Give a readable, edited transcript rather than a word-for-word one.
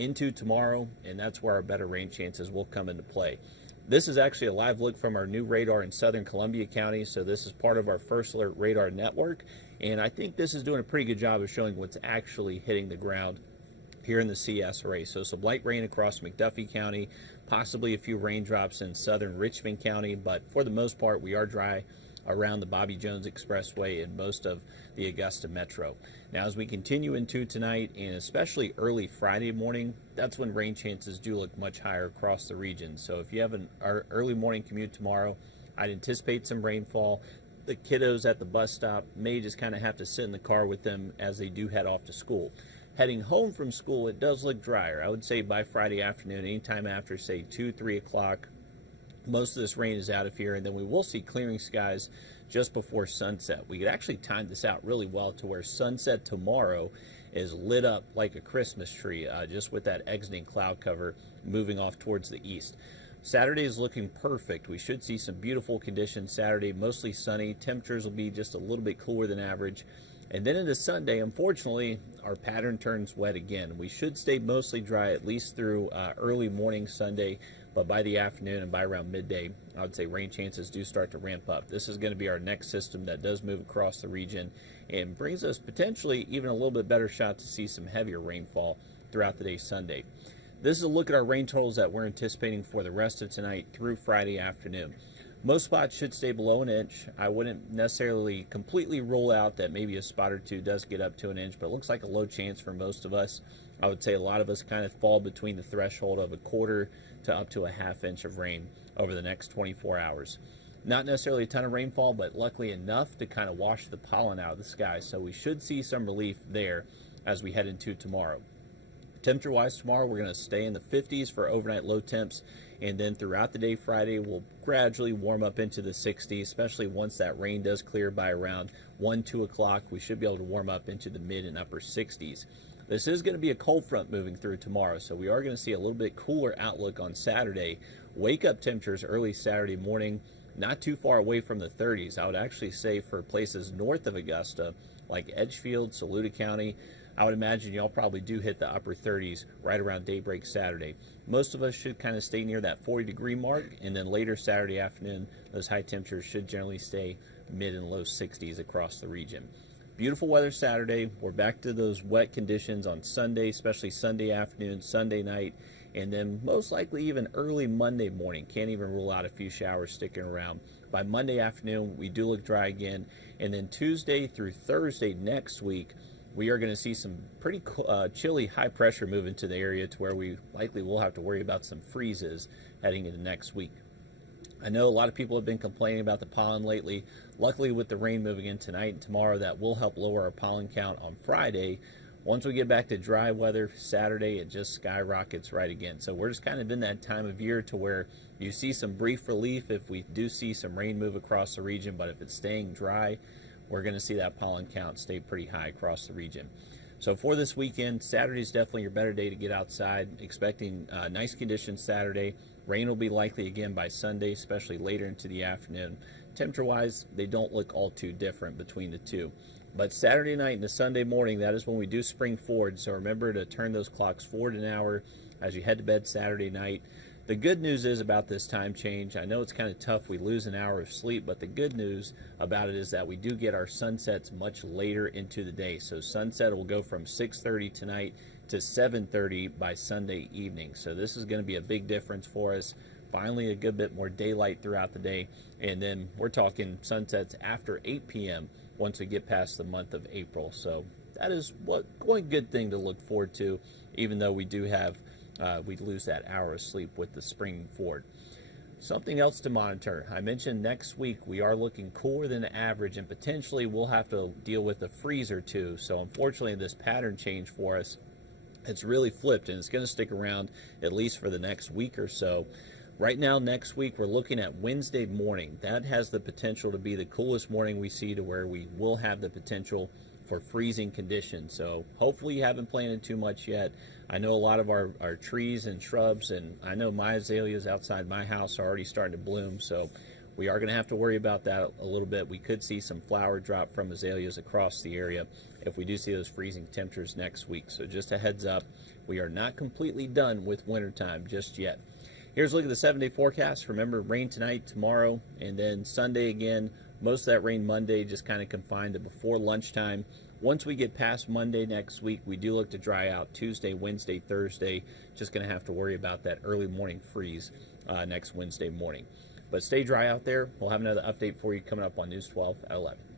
into tomorrow, and that's where our better rain chances will come into play. This is actually a live look from our new radar in southern Columbia County, so this is part of our First Alert radar network, and I think this is doing a pretty good job of showing what's actually hitting the ground here in the CS array. So some light rain across McDuffie County, possibly a few raindrops in southern Richmond County, but for the most part we are dry around the Bobby Jones Expressway and most of the Augusta Metro. Now as we continue into tonight and especially early Friday morning, that's when rain chances do look much higher across the region. So if you have an early morning commute tomorrow, I'd anticipate some rainfall. The kiddos at the bus stop may just kind of have to sit in the car with them as they do head off to school. Heading home from school, it does look drier. I would say by Friday afternoon, anytime after, say, 2, 3 o'clock, most of this rain is out of here, and then we will see clearing skies just before sunset. We could actually time this out really well to where sunset tomorrow is lit up like a Christmas tree, just with that exiting cloud cover moving off towards the east. Saturday is looking perfect. We should see some beautiful conditions Saturday, mostly sunny. Temperatures will be just a little bit cooler than average. And then into Sunday, unfortunately, our pattern turns wet again. We should stay mostly dry at least through early morning Sunday, but by the afternoon and by around midday, I would say rain chances do start to ramp up. This is going to be our next system that does move across the region and brings us potentially even a little bit better shot to see some heavier rainfall throughout the day Sunday. This is a look at our rain totals that we're anticipating for the rest of tonight through Friday afternoon. Most spots should stay below an inch. I wouldn't necessarily completely rule out that maybe a spot or two does get up to an inch, but it looks like a low chance for most of us. I would say a lot of us kind of fall between the threshold of a quarter to up to a half inch of rain over the next 24 hours. Not necessarily a ton of rainfall, but luckily enough to kind of wash the pollen out of the sky, so we should see some relief there as we head into tomorrow. Temperature-wise tomorrow, we're going to stay in the 50s for overnight low temps, and then throughout the day Friday, we'll gradually warm up into the 60s, especially once that rain does clear by around 1, 2 o'clock. We should be able to warm up into the mid and upper 60s. This is going to be a cold front moving through tomorrow, so we are going to see a little bit cooler outlook on Saturday. Wake-up temperatures early Saturday morning, not too far away from the 30s. I would actually say for places north of Augusta, like Edgefield, Saluda County, I would imagine y'all probably do hit the upper 30s right around daybreak Saturday. Most of us should kind of stay near that 40-degree mark, and then later Saturday afternoon, those high temperatures should generally stay mid and low 60s across the region. Beautiful weather Saturday. We're back to those wet conditions on Sunday, especially Sunday afternoon, Sunday night, and then most likely even early Monday morning. Can't even rule out a few showers sticking around. By Monday afternoon, we do look dry again, and then Tuesday through Thursday next week, we are going to see some pretty chilly high pressure move into the area to where we likely will have to worry about some freezes heading into next week. I know a lot of people have been complaining about the pollen lately. Luckily, with the rain moving in tonight and tomorrow, that will help lower our pollen count on Friday. Once we get back to dry weather Saturday, it just skyrockets right again. So we're just kind of in that time of year to where you see some brief relief if we do see some rain move across the region, but if it's staying dry, we're going to see that pollen count stay pretty high across the region. So for this weekend, Saturday is definitely your better day to get outside. Expecting nice conditions Saturday. Rain will be likely again by Sunday, especially later into the afternoon. Temperature-wise, they don't look all too different between the two. But Saturday night into Sunday morning, that is when we do spring forward. So remember to turn those clocks forward an hour as you head to bed Saturday night. The good news is about this time change, I know it's kind of tough, we lose an hour of sleep, but the good news about it is that we do get our sunsets much later into the day. So sunset will go from 6:30 tonight to 7:30 by Sunday evening. So this is going to be a big difference for us. Finally a good bit more daylight throughout the day, and then we're talking sunsets after 8 p.m. once we get past the month of April. So that is one good thing to look forward to, even though we do have we lose that hour of sleep with the spring forward. Something else to monitor. I mentioned next week we are looking cooler than average, and potentially we'll have to deal with a freeze or two. So unfortunately, this pattern change for us, it's really flipped, and it's going to stick around at least for the next week or so. Right now, next week, we're looking at Wednesday morning. That has the potential to be the coolest morning we see, to where we will have the potential for freezing conditions. So hopefully you haven't planted too much yet. I know a lot of our trees and shrubs, and I know my azaleas outside my house are already starting to bloom, so we are going to have to worry about that a little bit. We could see some flower drop from azaleas across the area if we do see those freezing temperatures next week. So just a heads up, We are not completely done with wintertime just yet. Here's a look at the 7-day forecast. Remember, rain tonight, tomorrow, and then Sunday again. Most of that rain Monday, just kind of confined to before lunchtime. Once we get past Monday next week, we do look to dry out Tuesday, Wednesday, Thursday. Just going to have to worry about that early morning freeze next Wednesday morning. But stay dry out there. We'll have another update for you coming up on News 12 at 11.